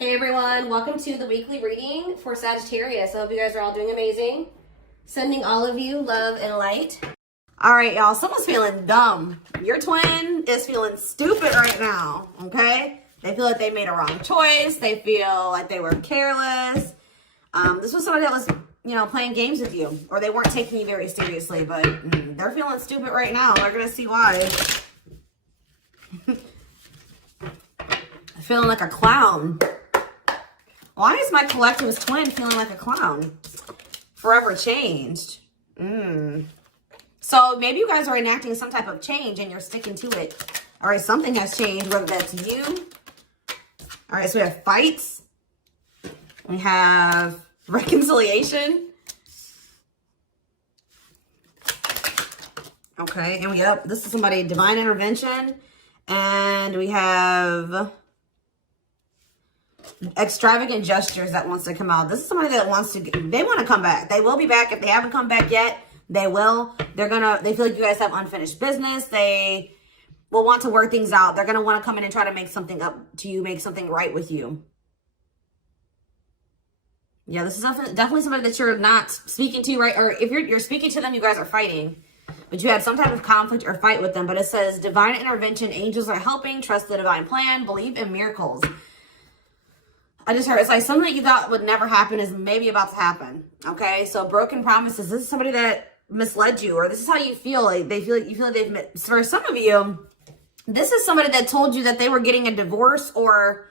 Hey everyone, welcome to the weekly reading for Sagittarius. I hope you guys are all doing amazing. Sending all of you love and light. All right, y'all, someone's feeling dumb. Your twin is feeling stupid right now, okay? They feel like they made a wrong choice. They feel like they were careless. This was somebody that was, playing games with you, or they weren't taking you very seriously, but they're feeling stupid right now. They're going to see why. Feeling like a clown. Why is my collective's twin feeling like a clown? Forever changed. So maybe you guys are enacting some type of change and you're sticking to it. All right, something has changed, whether that's you. All right, so we have fights. We have reconciliation. Okay, and this is somebody, divine intervention. And we have extravagant gestures that wants to come out. This is somebody that they want to come back. They will be back. If they haven't come back yet, they will. They feel like you guys have unfinished business. They will want to work things out. They're going to want to come in and try to make something up to you, make something right with you. Yeah, this is definitely somebody that you're not speaking to, right? Or if you're speaking to them, you guys are fighting. But you had some type of conflict or fight with them. But it says, divine intervention, angels are helping, trust the divine plan, believe in miracles. I just heard it's like something that you thought would never happen is maybe about to happen. Okay, so broken promises. This is somebody that misled you, or this is how you feel. Like you feel like they've for some of you, this is somebody that told you that they were getting a divorce or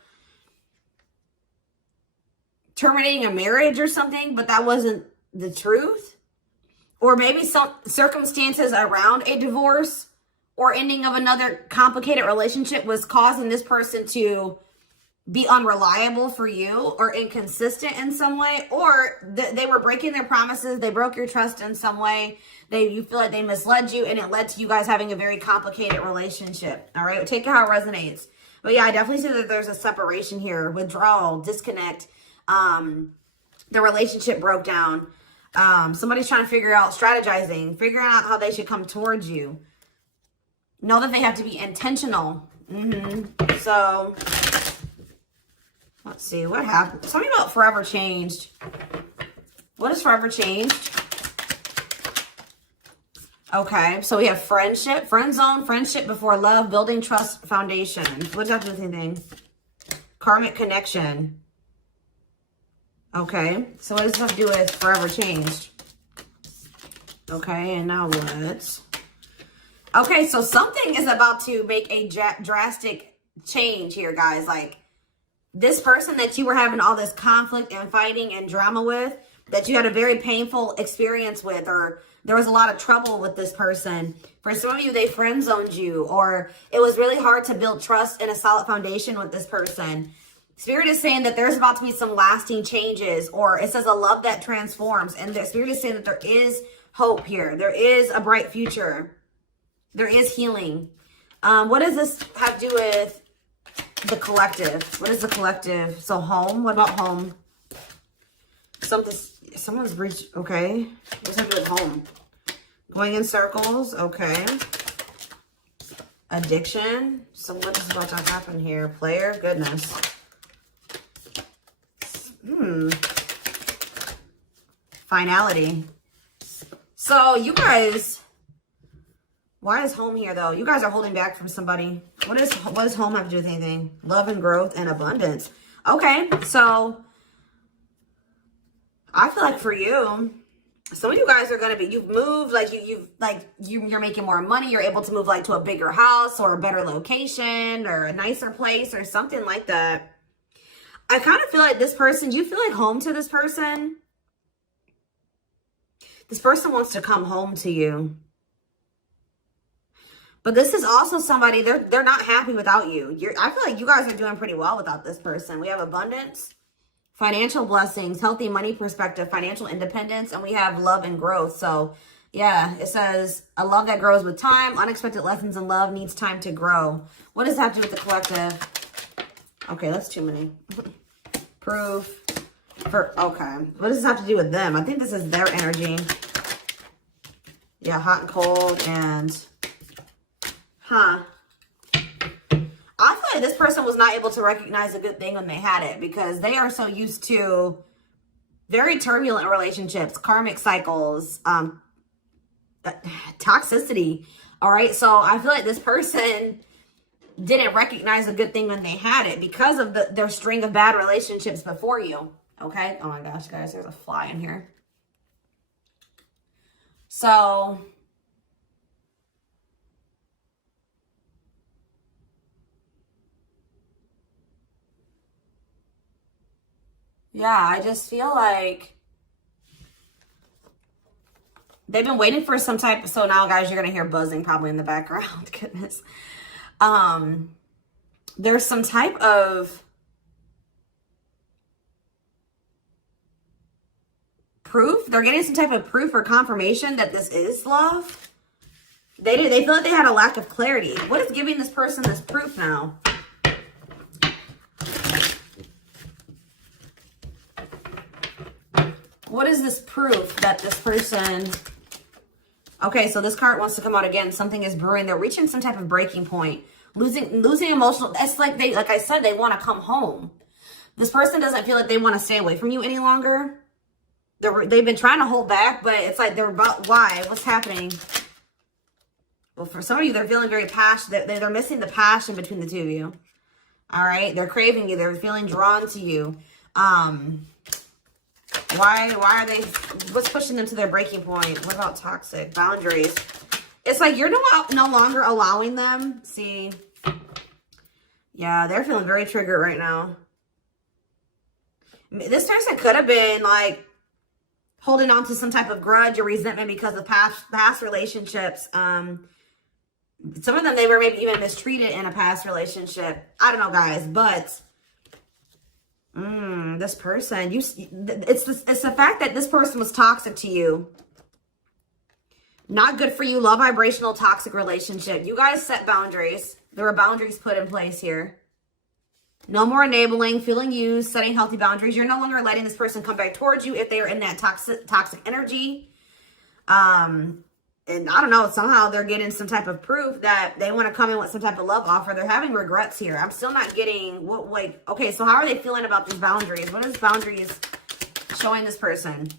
terminating a marriage or something, but that wasn't the truth. Or maybe some circumstances around a divorce or ending of another complicated relationship was causing this person to be unreliable for you or inconsistent in some way, or they were breaking their promises. They broke your trust in some way. You feel like they misled you, and it led to you guys having a very complicated relationship. All right, take it how it resonates. But yeah, I definitely see that there's a separation here, withdrawal, disconnect. The relationship broke down. Somebody's trying to figure out, strategizing, figuring out how they should come towards you. Know that they have to be intentional. So let's see, what happened? Something about forever changed. What is forever changed? Okay, so we have friendship, friend zone, friendship before love, building trust foundation. What does that do with anything? Karmic connection. Okay, so what does this have to do with forever changed? Okay, and now what? Okay, so something is about to make a drastic change here, guys. Like, this person that you were having all this conflict and fighting and drama with, that you had a very painful experience with, or there was a lot of trouble with this person. For some of you, they friend zoned you, or it was really hard to build trust and a solid foundation with this person. Spirit is saying that there's about to be some lasting changes, or it says a love that transforms. And the Spirit is saying that there is hope here. There is a bright future. There is healing. What does this have to do with the collective? What is the collective? So home. What about home? Someone's breached. Okay. What does that do with home? Going in circles. Okay. Addiction. So what is about to happen here? Player. Goodness. Finality. So you guys, why is home here though? You guys are holding back from somebody. What does home have to do with anything? Love and growth and abundance. Okay, so I feel like for you, some of you guys are gonna be, you've moved, like you're making more money. You're able to move like to a bigger house or a better location or a nicer place or something like that. I kind of feel like this person, do you feel like home to this person? This person wants to come home to you. But this is also somebody, they're not happy without you. I feel like you guys are doing pretty well without this person. We have abundance, financial blessings, healthy money perspective, financial independence, and we have love and growth. So yeah, it says a love that grows with time, unexpected lessons in love needs time to grow. What does that have to do with the collective? Okay, that's too many. Proof. Okay. What does this have to do with them? I think this is their energy. Yeah, hot and cold and... I feel like this person was not able to recognize a good thing when they had it, because they are so used to very turbulent relationships, karmic cycles, toxicity. All right. So I feel like this person didn't recognize a good thing when they had it because of their string of bad relationships before you. Okay. Oh my gosh, guys, there's a fly in here. So yeah, I just feel like they've been waiting for some type of, so now guys, you're going to hear buzzing probably in the background. Goodness. There's some type of proof. They're getting some type of proof or confirmation that this is love. They feel like they had a lack of clarity. What is giving this person this proof now? What is this proof that this person... Okay, so this card wants to come out again. Something is brewing. They're reaching some type of breaking point. Losing emotional... That's like like I said, they want to come home. This person doesn't feel like they want to stay away from you any longer. They've been trying to hold back, but it's like they're about... Why? What's happening? Well, for some of you, they're feeling very passionate. They're missing the passion between the two of you. All right? They're craving you. They're feeling drawn to you. Why are they, what's pushing them to their breaking point? What about toxic boundaries? It's like you're no longer allowing them. See, yeah, they're feeling very triggered right now. This person could have been like holding on to some type of grudge or resentment because of past relationships. Some of them, they were maybe even mistreated in a past relationship. I don't know, guys, but this person, it's the fact that this person was toxic to you. Not good for you. Low vibrational toxic relationship. You guys set boundaries. There were boundaries put in place here. No more enabling, feeling used, setting healthy boundaries. You're no longer letting this person come back towards you if they are in that toxic energy. And I don't know, somehow they're getting some type of proof that they want to come in with some type of love offer. They're having regrets here. I'm still not getting what, like, okay, so how are they feeling about these boundaries? What is boundaries showing this person?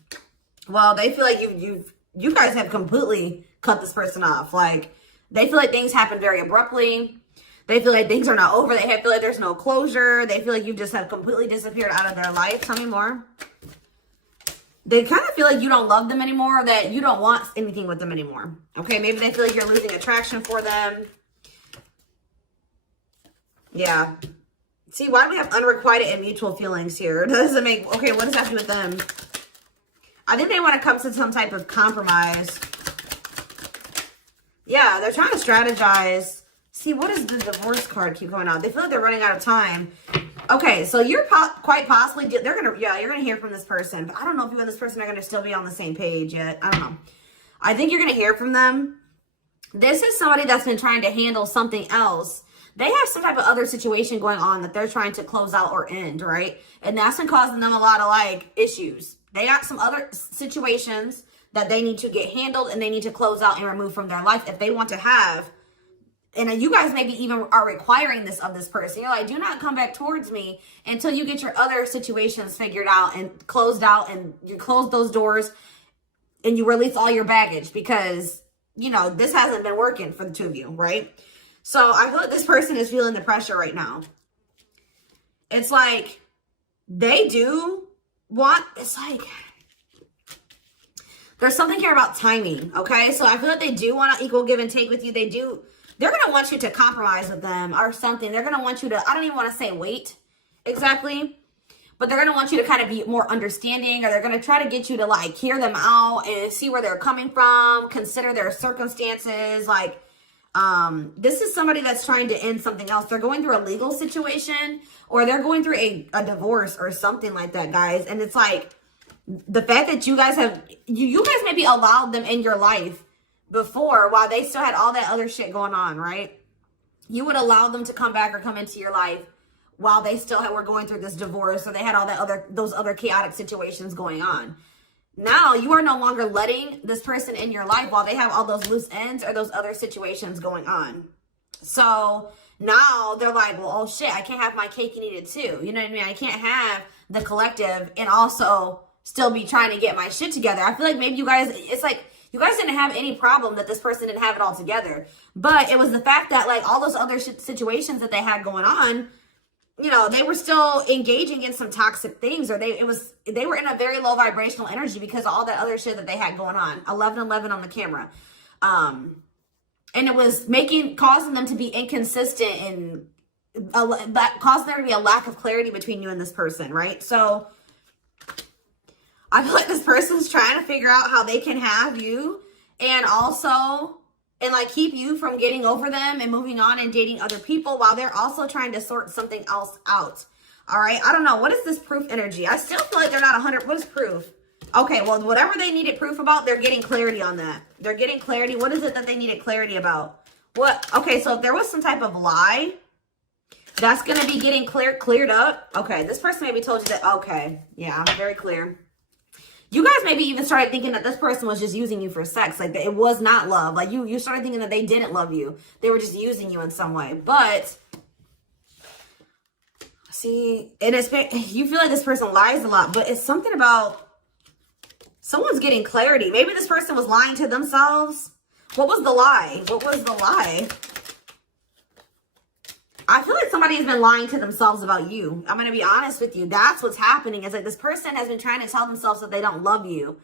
Well, they feel like you guys have completely cut this person off. Like, they feel like things happen very abruptly. They feel like things are not over. They feel like there's no closure. They feel like you just have completely disappeared out of their life. Tell me more. They kind of feel like you don't love them anymore, that you don't want anything with them anymore. Okay, maybe they feel like you're losing attraction for them. Yeah. See, why do we have unrequited and mutual feelings here? Doesn't make... Okay, what does that have to do with them? I think they want to come to some type of compromise. Yeah, they're trying to strategize. See, what does the divorce card keep going on? They feel like they're running out of time. Okay, so you're quite possibly, you're going to hear from this person. But I don't know if you and this person are going to still be on the same page yet. I don't know. I think you're going to hear from them. This is somebody that's been trying to handle something else. They have some type of other situation going on that they're trying to close out or end, right? And that's been causing them a lot of, like, issues. They got some other situations that they need to get handled and they need to close out and remove from their life if they want to have. And you guys maybe even are requiring this of this person. You're like, do not come back towards me until you get your other situations figured out and closed out, and you close those doors and you release all your baggage, because, you know, this hasn't been working for the two of you, right? So I feel like this person is feeling the pressure right now. It's like they do want, it's like, there's something here about timing, okay? So I feel like they do want to equal give and take with you. They're going to want you to compromise with them or something. They're going to want you to, I don't even want to say wait exactly, but they're going to want you to kind of be more understanding, or they're going to try to get you to, like, hear them out and see where they're coming from, consider their circumstances. Like, this is somebody that's trying to end something else. They're going through a legal situation, or they're going through a divorce or something like that, guys. And it's like the fact that you guys have, you guys maybe allowed them in your life before, while they still had all that other shit going on, right? You would allow them to come back or come into your life while they still were going through this divorce, or they had all that those other chaotic situations going on. Now you are no longer letting this person in your life while they have all those loose ends or those other situations going on. So Now they're like, well, oh shit, I can't have my cake and eat it too. You know what I mean? I can't have the collective and also still be trying to get my shit together. I feel like maybe you guys, it's like, you guys didn't have any problem that this person didn't have it all together. But it was the fact that like all those other situations that they had going on, you know, they were still engaging in some toxic things, or they were in a very low vibrational energy because of all that other shit that they had going on. 1111 on the camera. And it was causing them to be inconsistent and causing there to be a lack of clarity between you and this person, right? So I feel like this person's trying to figure out how they can have you and like keep you from getting over them and moving on and dating other people while they're also trying to sort something else out. All right. I don't know. What is this proof energy? I still feel like they're not 100. What is proof? Okay. Well, whatever they needed proof about, they're getting clarity on that. They're getting clarity. What is it that they needed clarity about? What? Okay. So if there was some type of lie, that's going to be getting cleared up. Okay. This person maybe told you that. Okay. Yeah. I'm very clear. You guys maybe even started thinking that this person was just using you for sex. Like, it was not love. Like, you started thinking that they didn't love you. They were just using you in some way. But, see, and you feel like this person lies a lot. But it's something about someone's getting clarity. Maybe this person was lying to themselves. What was the lie? What was the lie? I feel like somebody has been lying to themselves about you. I'm going to be honest with you. That's what's happening. It's like this person has been trying to tell themselves that they don't love you.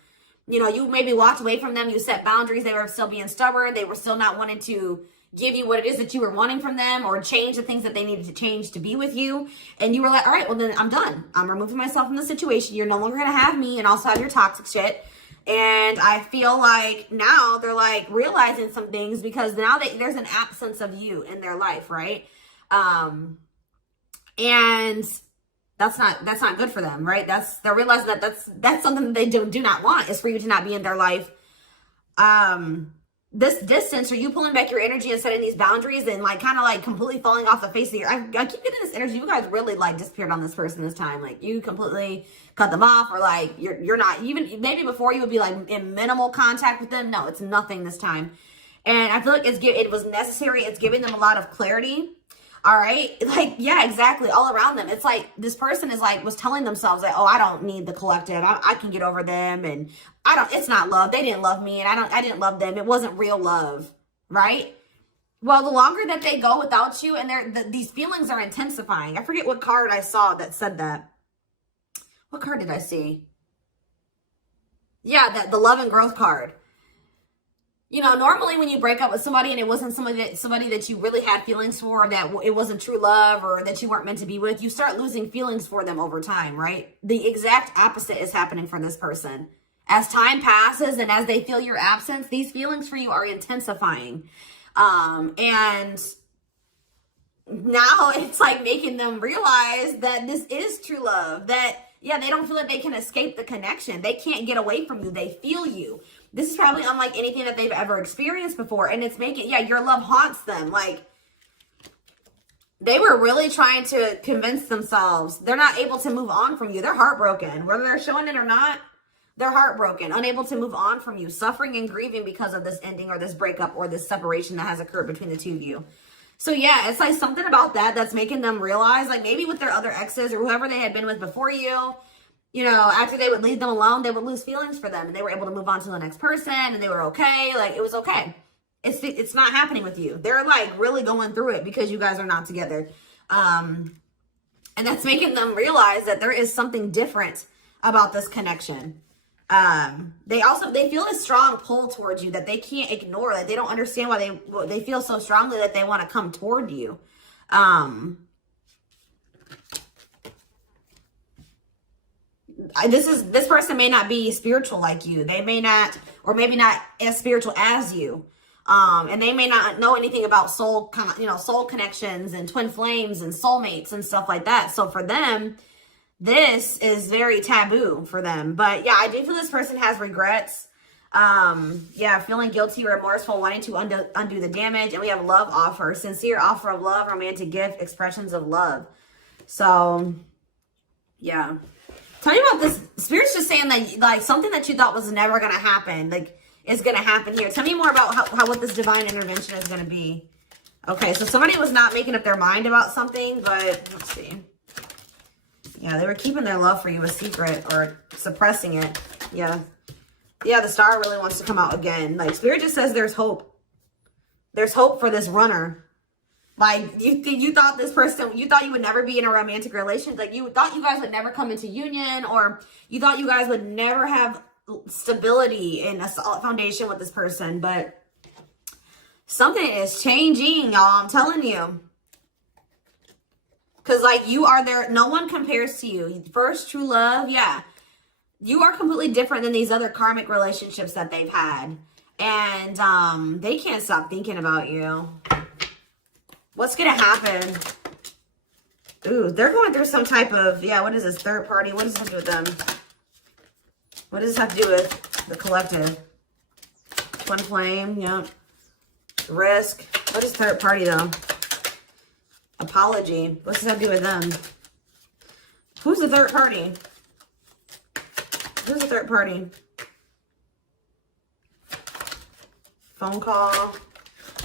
You know, you maybe walked away from them. You set boundaries. They were still being stubborn. They were still not wanting to give you what it is that you were wanting from them or change the things that they needed to change to be with you. And you were like, all right, well, then I'm done. I'm removing myself from the situation. You're no longer going to have me and also have your toxic shit. And I feel like now they're like realizing some things because now there's an absence of you in their life, right? And that's not good for them, right? They're realizing that that's something that they do not want, is for you to not be in their life. This distance, or you pulling back your energy and setting these boundaries and like kind of like completely falling off the face of I keep getting this energy. You guys really like disappeared on this person this time. Like you completely cut them off, or like you're not even, maybe before you would be like in minimal contact with them. No, it's nothing this time. And I feel like it was necessary. It's giving them a lot of clarity. All right. Like, yeah, exactly. All around them. It's like this person was telling themselves that, oh, I don't need the collective. I can get over them. And it's not love. They didn't love me. And I didn't love them. It wasn't real love. Right. Well, the longer that they go without you and these feelings are intensifying. I forget what card I saw that said that. What card did I see? Yeah, the love and growth card. You know, normally when you break up with somebody and it wasn't somebody that you really had feelings for, that it wasn't true love, or that you weren't meant to be with, you start losing feelings for them over time, right? The exact opposite is happening for this person. As time passes and as they feel your absence, these feelings for you are intensifying. And now it's like making them realize that this is true love, that, yeah, they don't feel like they can escape the connection. They can't get away from you. They feel you. This is probably unlike anything that they've ever experienced before. And it's making, yeah, your love haunts them. Like, they were really trying to convince themselves they're not able to move on from you. They're heartbroken. Whether they're showing it or not, they're heartbroken, unable to move on from you, suffering and grieving because of this ending or this breakup or this separation that has occurred between the two of you. So, yeah, it's like something about that's making them realize, like maybe with their other exes or whoever they had been with before you, you know, after they would leave them alone, they would lose feelings for them and they were able to move on to the next person and they were okay. Like, it was okay. It's not happening with you. They're like really going through it because you guys are not together. And that's making them realize that there is something different about this connection. They feel a strong pull towards you that they can't ignore. Like, they don't understand why they feel so strongly that they want to come toward you. This person may not be spiritual like you. They may not, or maybe not as spiritual as you. And they may not know anything about soul connections and twin flames and soulmates and stuff like that. So for them, this is very taboo for them. But yeah, I do feel this person has regrets. Yeah, feeling guilty, remorseful, wanting to undo the damage. And we have love offer, sincere offer of love, romantic gift, expressions of love. So yeah. Tell me about this. Spirit's just saying that, like, something that you thought was never going to happen, like, is going to happen here. Tell me more about what this divine intervention is going to be. Okay, so somebody was not making up their mind about something, but let's see. Yeah, they were keeping their love for you a secret or suppressing it. Yeah. Yeah, the star really wants to come out again. Like, Spirit just says there's hope. There's hope for this runner. Like, you thought this person, you thought you would never be in a romantic relationship. Like, you thought you guys would never come into union, or you thought you guys would never have stability and a solid foundation with this person. But something is changing, y'all. I'm telling you. Because, like, you are there. No one compares to you. First true love. Yeah. You are completely different than these other karmic relationships that they've had. And they can't stop thinking about you. What's going to happen? Ooh, they're going through some type of, yeah, what is this? Third party. What does this have to do with them? What does this have to do with the collective? Twin flame. Yep. Risk. What is third party, though? Apology. What's this have to do with them? Who's the third party? Who's the third party? Phone call.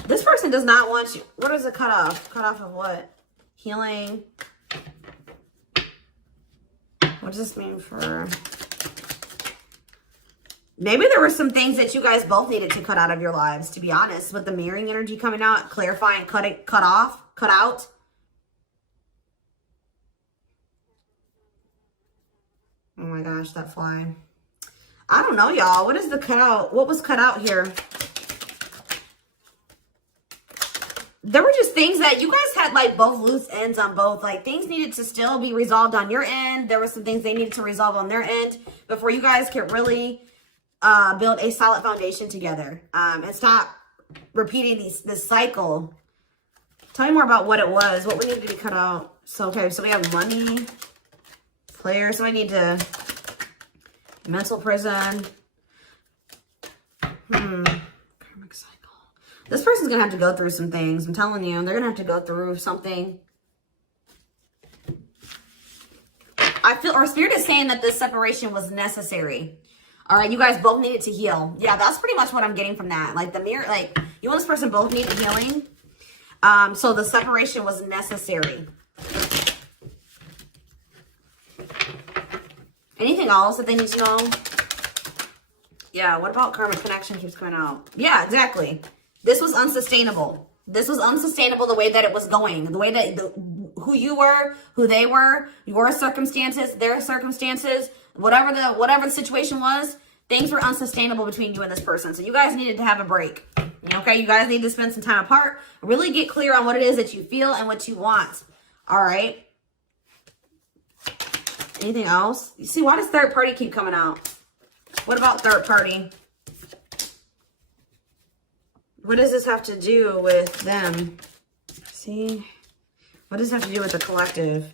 This person does not want you. What is a cutoff? Cutoff of what? Healing. What does this mean for... Maybe there were some things that you guys both needed to cut out of your lives, to be honest. With the mirroring energy coming out, clarifying, cut out. Oh my gosh, that fly. I don't know, y'all. What is the cutout? What was cut out here? There were just things that you guys had, like, both loose ends on both. Like, things needed to still be resolved on your end. There were some things they needed to resolve on their end before you guys could really build a solid foundation together. And stop repeating this cycle. Tell me more about what it was. What we needed to be cut out. So, okay, so we have money. Player. So I need to... Mental prison. Karmic cycle. This person's going to have to go through some things. I'm telling you. They're going to have to go through something. I feel, or Spirit is saying that this separation was necessary. All right. You guys both needed to heal. Yeah, that's pretty much what I'm getting from that. Like the mirror, like you and this person both needed healing. So the separation was necessary. Anything else that they need to know? Yeah, what about karmic connection keeps coming out? Yeah, exactly. This was unsustainable. This was unsustainable the way that it was going. The way that, who you were, who they were, your circumstances, their circumstances, whatever the situation was, things were unsustainable between you and this person. So you guys needed to have a break. Okay, you guys need to spend some time apart. Really get clear on what it is that you feel and what you want. All right. Anything else? You see, why does third party keep coming out? What about third party? What does this have to do with them? See? What does this have to do with the collective?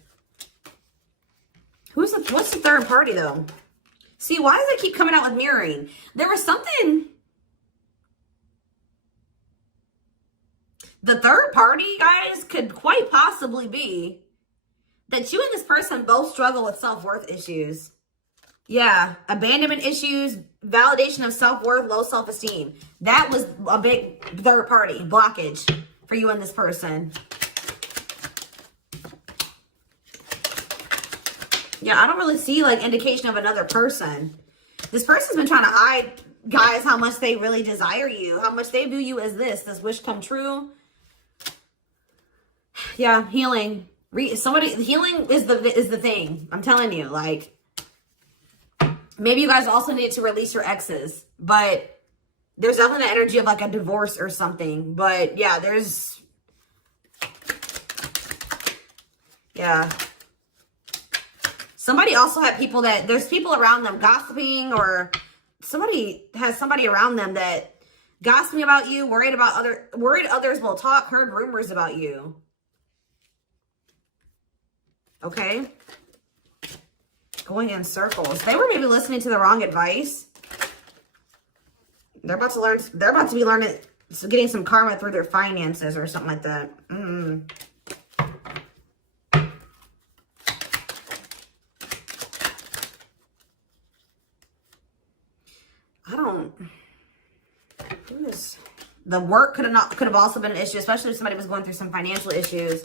What's the third party, though? See, why does it keep coming out with mirroring? There was something... The third party, guys, could quite possibly be that you and this person both struggle with self-worth issues. Yeah, abandonment issues, validation of self-worth, low self-esteem. That was a big third party blockage for you and this person. Yeah, I don't really see like indication of another person. This person's been trying to hide, guys, how much they really desire you, how much they view you as this wish come true. Yeah, healing. Healing is the thing. I'm telling you, like, maybe you guys also need to release your exes, but there's definitely the energy of like a divorce or something. But yeah, yeah. Somebody also had people there's people around them gossiping, or somebody has somebody around them that gossiping about you, worried others will talk, heard rumors about you. Okay. Going in circles. They were maybe listening to the wrong advice. They're about to be learning, getting some karma through their finances or something like that. The work could have also been an issue, especially if somebody was going through some financial issues.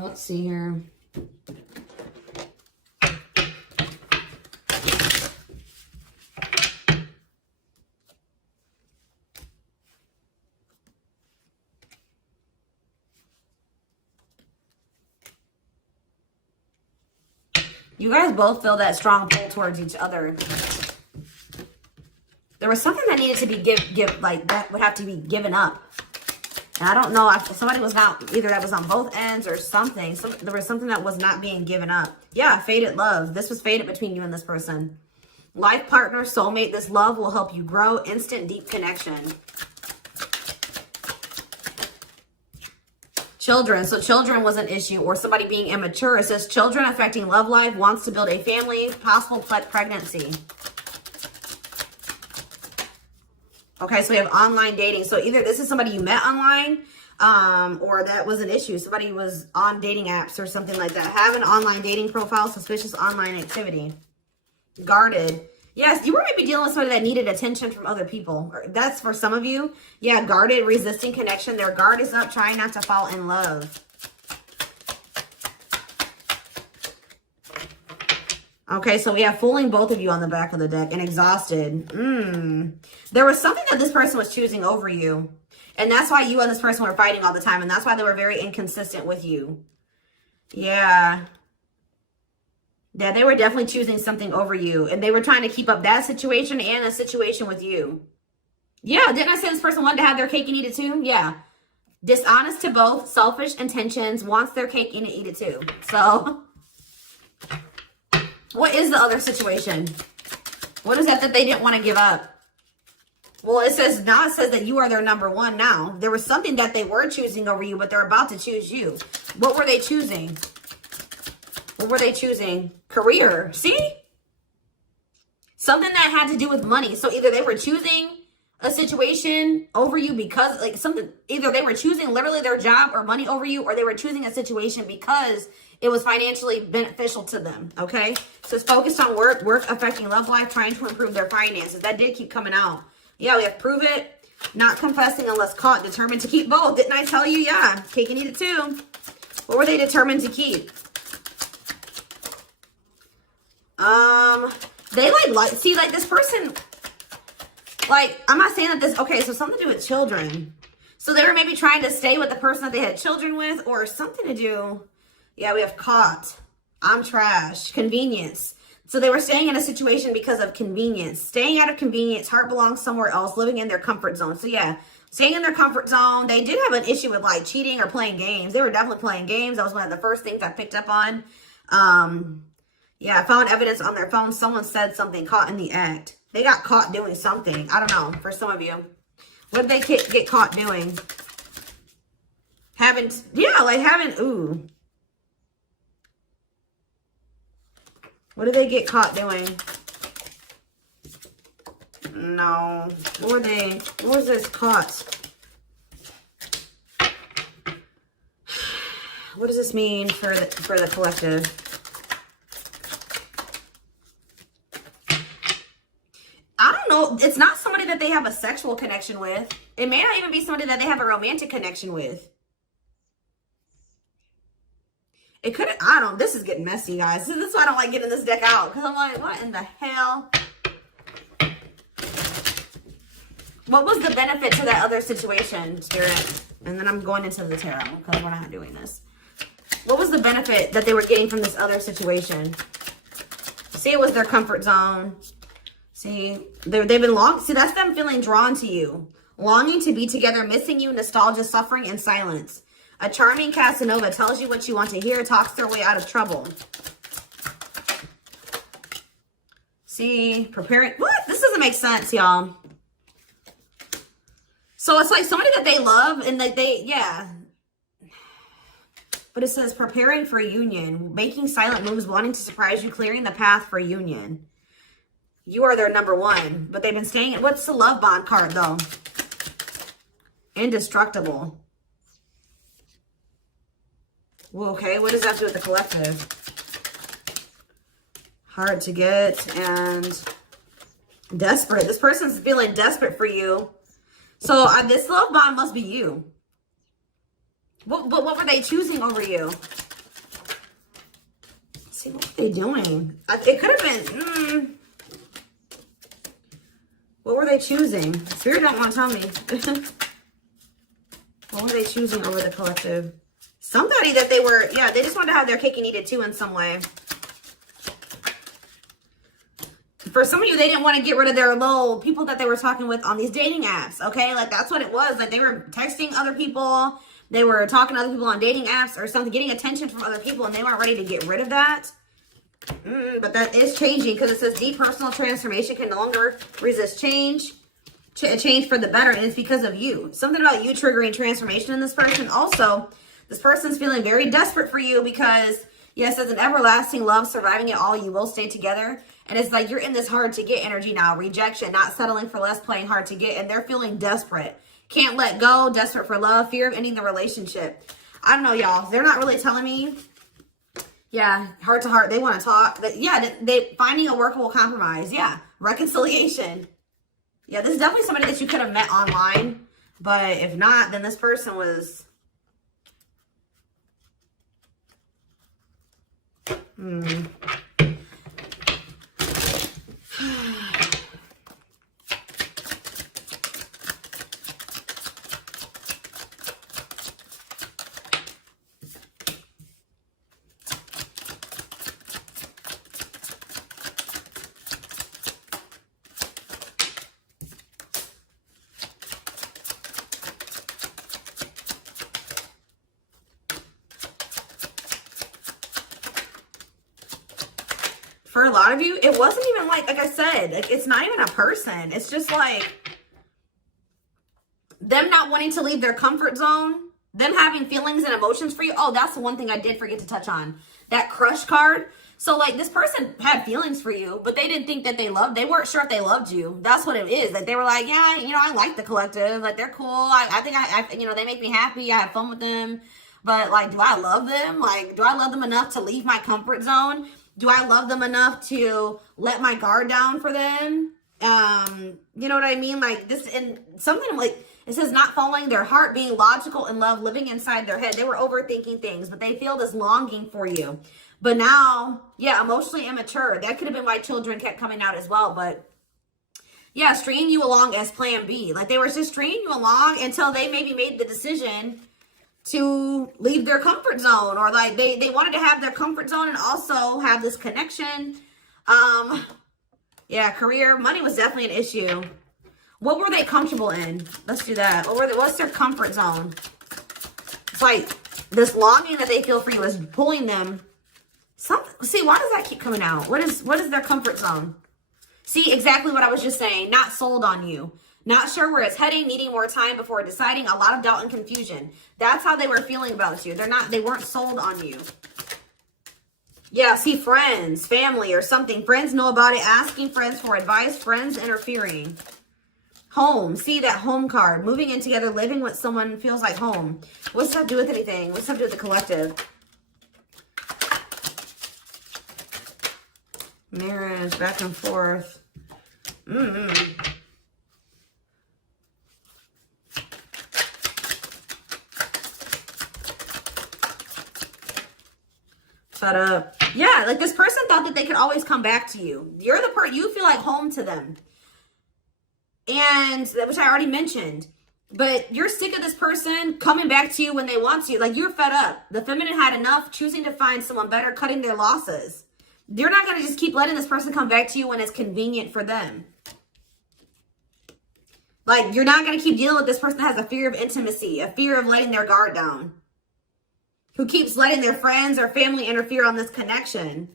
Let's see here. You guys both feel that strong pull towards each other. There was something that needed to be like that would have to be given up. And I don't know if somebody was not, either that was on both ends or something. So there was something that was not being given up. Yeah, fated love. This was fated between you and this person. Life partner, soulmate. This love will help you grow. Instant, deep connection. Children. So children was an issue, or somebody being immature. It says children affecting love life, wants to build a family, possible pregnancy. Okay, so we have online dating. So either this is somebody you met online, or that was an issue. Somebody was on dating apps or something like that. Have an online dating profile, suspicious online activity. Guarded. Yes, you were maybe dealing with somebody that needed attention from other people. That's for some of you. Yeah, guarded, resisting connection. Their guard is up, trying not to fall in love. Okay, so we have fooling both of you on the back of the deck and exhausted. There was something that this person was choosing over you. And that's why you and this person were fighting all the time. And that's why they were very inconsistent with you. Yeah. Yeah, they were definitely choosing something over you. And they were trying to keep up that situation and a situation with you. Yeah, didn't I say this person wanted to have their cake and eat it too? Yeah. Dishonest to both, selfish intentions, wants their cake and eat it too. So, what is the other situation? What is that they didn't want to give up? Well, it says now, it says that you are their number one now. There was something that they were choosing over you, but they're about to choose you. What were they choosing? What were they choosing? Career. See? Something that had to do with money. So either they were choosing a situation over you because, like, something, either they were choosing literally their job or money over you, or they were choosing a situation because it was financially beneficial to them. Okay? So it's focused on work affecting love life, trying to improve their finances. That did keep coming out. Yeah, we have prove it, not confessing unless caught, determined to keep both. Didn't I tell you? Yeah, cake and eat it too. What were they determined to keep? They see, like this person, like, I'm not saying that this, okay, so something to do with children. So they were maybe trying to stay with the person that they had children with, or something to do. Yeah, we have caught. I'm trash. Convenience. So they were staying in a situation because of convenience. Staying out of convenience. Heart belongs somewhere else. Living in their comfort zone. So yeah, staying in their comfort zone. They did have an issue with like cheating or playing games. They were definitely playing games. That was one of the first things I picked up on. Yeah, I found evidence on their phone. Someone said something, caught in the act. They got caught doing something. I don't know, for some of you. What did they get caught doing? Ooh. What did they get caught doing? No. What was this caught? What does this mean for the collective? I don't know. It's not somebody that they have a sexual connection with. It may not even be somebody that they have a romantic connection with. It could, I don't, this is getting messy, guys. This is why I don't like getting this deck out. Because I'm like, what in the hell? What was the benefit to that other situation, Spirit? And then I'm going into the tarot because we're not doing this. What was the benefit that they were getting from this other situation? See, it was their comfort zone. See, they've been see, that's them feeling drawn to you. Longing to be together, missing you, nostalgia, suffering, and silence. A charming Casanova tells you what you want to hear, talks their way out of trouble. See, preparing. What? This doesn't make sense, y'all. So it's like somebody that they love and that yeah. But it says preparing for a union, making silent moves, wanting to surprise you, clearing the path for union. You are their number one, but they've been staying. What's the love bond card, though? Indestructible. Well, okay, what does that do with the collective? Hard to get and desperate. This person's feeling desperate for you. So this love bond must be you. What were they choosing over you? Let's see, what were they doing? It could have been... What were they choosing? Spirit don't want to tell me. What were they choosing over the collective? Somebody that they were... Yeah, they just wanted to have their cake and eat it too in some way. For some of you, they didn't want to get rid of their little people that they were talking with on these dating apps, okay? Like, that's what it was. Like, they were texting other people. They were talking to other people on dating apps or something, getting attention from other people, and they weren't ready to get rid of that. But that is changing because it says deep personal transformation can no longer resist change. Change for the better, and it's because of you. Something about you triggering transformation in this person. Also, this person's feeling very desperate for you because, yes, as an everlasting love, surviving it all, you will stay together. And it's like you're in this hard to get energy now. Rejection, not settling for less, playing hard to get. And they're feeling desperate. Can't let go, desperate for love, fear of ending the relationship. I don't know, y'all. They're not really telling me. Yeah, heart to heart. They want to talk. But yeah, they finding a workable compromise. Yeah, reconciliation. Yeah, this is definitely somebody that you could have met online. But if not, then this person was... For a lot of you, it wasn't even like I said, like it's not even a person. It's just like them not wanting to leave their comfort zone, them having feelings and emotions for you. Oh, that's the one thing I did forget to touch on. That crush card. So like this person had feelings for you, but they didn't think that they weren't sure if they loved you. That's what it is. Like they were like, yeah, you know, I like the collective. Like they're cool. I think I you know, they make me happy. I have fun with them. But like, do I love them? Like, do I love them enough to leave my comfort zone? Do I love them enough to let my guard down for them? You know what I mean? Like this, and something like, it says not following their heart, being logical in love, living inside their head. They were overthinking things, but they feel this longing for you. But now, yeah, emotionally immature. That could have been why children kept coming out as well. But yeah, stringing you along as plan B. Like they were just stringing you along until they maybe made the decision to leave their comfort zone, or like they wanted to have their comfort zone and also have this connection. Yeah, career, money was definitely an issue. What were they comfortable in? Let's do that. What's their comfort zone? It's like this longing that they feel for you is pulling them. See, why does that keep coming out? What is their comfort zone? See, exactly what I was just saying. Not sold on you. Not sure where it's heading, needing more time before deciding, a lot of doubt and confusion. That's how they were feeling about you. They weren't sold on you. Yeah, see, friends, family or something. Friends know about it, asking friends for advice, friends interfering. Home, see that home card. Moving in together, living with someone feels like home. What's that do with anything? What's that do with the collective? Marriage, back and forth. Fed up. Yeah, like this person thought that they could always come back to you. You're the person, you feel like home to them. And, which I already mentioned. But you're sick of this person coming back to you when they want to. Like, you're fed up. The feminine had enough, choosing to find someone better, cutting their losses. You're not going to just keep letting this person come back to you when it's convenient for them. Like, you're not going to keep dealing with this person that has a fear of intimacy, a fear of letting their guard down, who keeps letting their friends or family interfere on this connection.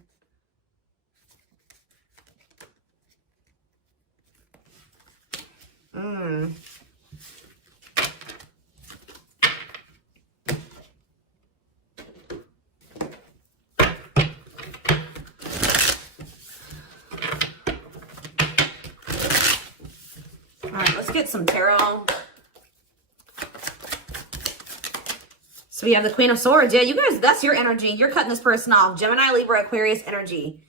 All right, let's get some tarot. So we have the Queen of Swords. Yeah, you guys, that's your energy. You're cutting this person off. Gemini, Libra, Aquarius energy.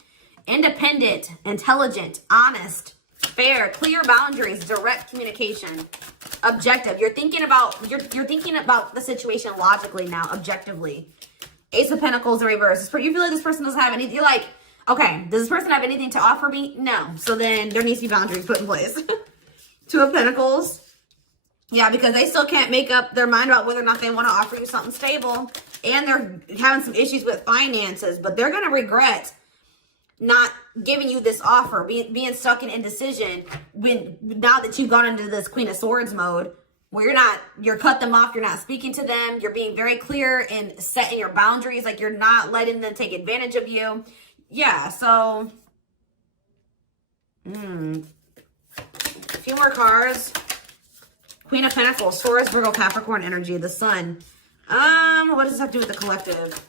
Independent, intelligent, honest, fair, clear boundaries, direct communication, objective. You're thinking about the situation logically now, objectively. Ace of Pentacles in reverse. You feel like this person doesn't have anything. You're like, okay, does this person have anything to offer me? No. So then there needs to be boundaries put in place. Two of Pentacles. Yeah, because they still can't make up their mind about whether or not they want to offer you something stable. And they're having some issues with finances. But they're going to regret not giving you this offer, being stuck in indecision now that you've gone into this Queen of Swords mode. Where you're cut them off, you're not speaking to them, you're being very clear and setting your boundaries, like you're not letting them take advantage of you. Yeah, so, a few more cards. Queen of Pentacles, Taurus, Virgo, Capricorn energy, the Sun. What does this have to do with the collective?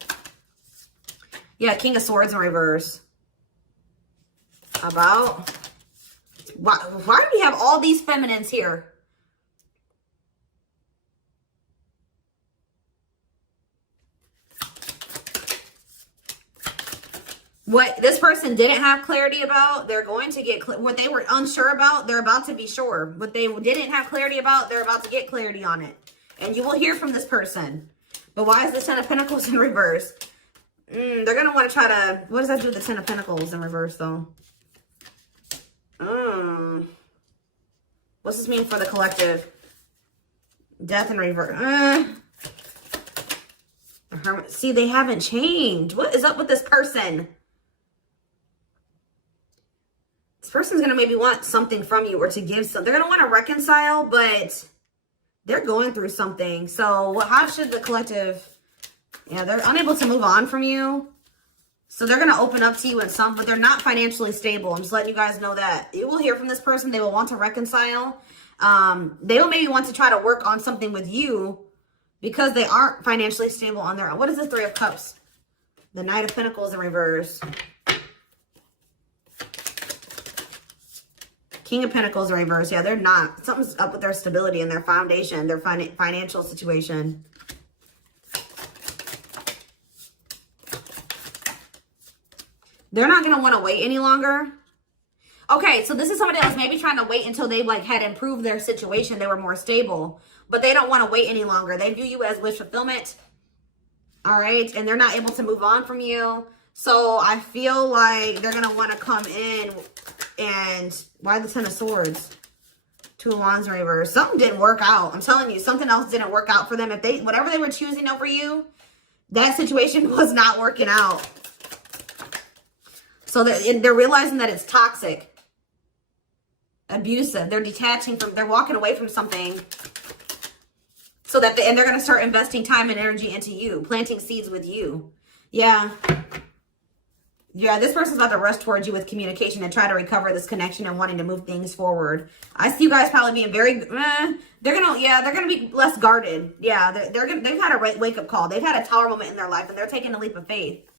Yeah, King of Swords in reverse. About, why do we have all these feminines here? What this person didn't have clarity about, they're going to get what they were unsure about, they're about to be sure. What they didn't have clarity about, they're about to get clarity on it. And you will hear from this person. But why is the Ten of Pentacles in reverse? They're going to want to try to... What does that do with the Ten of Pentacles in reverse, though? What's this mean for the collective? Death in reverse. See, they haven't changed. What is up with this person? This person's going to maybe want something from you or to give something. They're going to want to reconcile, but they're going through something. So how should the collective... Yeah, they're unable to move on from you. So they're going to open up to you in some, but they're not financially stable. I'm just letting you guys know that. You will hear from this person. They will want to reconcile. They will maybe want to try to work on something with you because they aren't financially stable on their own. What is the Three of Cups? The Knight of Pentacles in reverse. King of Pentacles in reverse. Yeah, they're not. Something's up with their stability and their foundation, their financial situation. They're not going to want to wait any longer. Okay, so this is somebody that was maybe trying to wait until they had improved their situation. They were more stable. But they don't want to wait any longer. They view you as wish fulfillment. All right, and they're not able to move on from you. So I feel like they're going to want to come in and... Why the Ten of Swords? Two of Wands in reverse. Something didn't work out. I'm telling you, something else didn't work out for them. If whatever they were choosing over you, that situation was not working out. So they're realizing that it's toxic, abusive. They're detaching from, they're walking away from something. So that, and they're going to start investing time and energy into you, planting seeds with you. Yeah. Yeah, this person's about to rush towards you with communication and try to recover this connection and wanting to move things forward. I see you guys probably being very, they're going to be less guarded. Yeah, they've had a wake-up call. They've had a tower moment in their life and they're taking a leap of faith.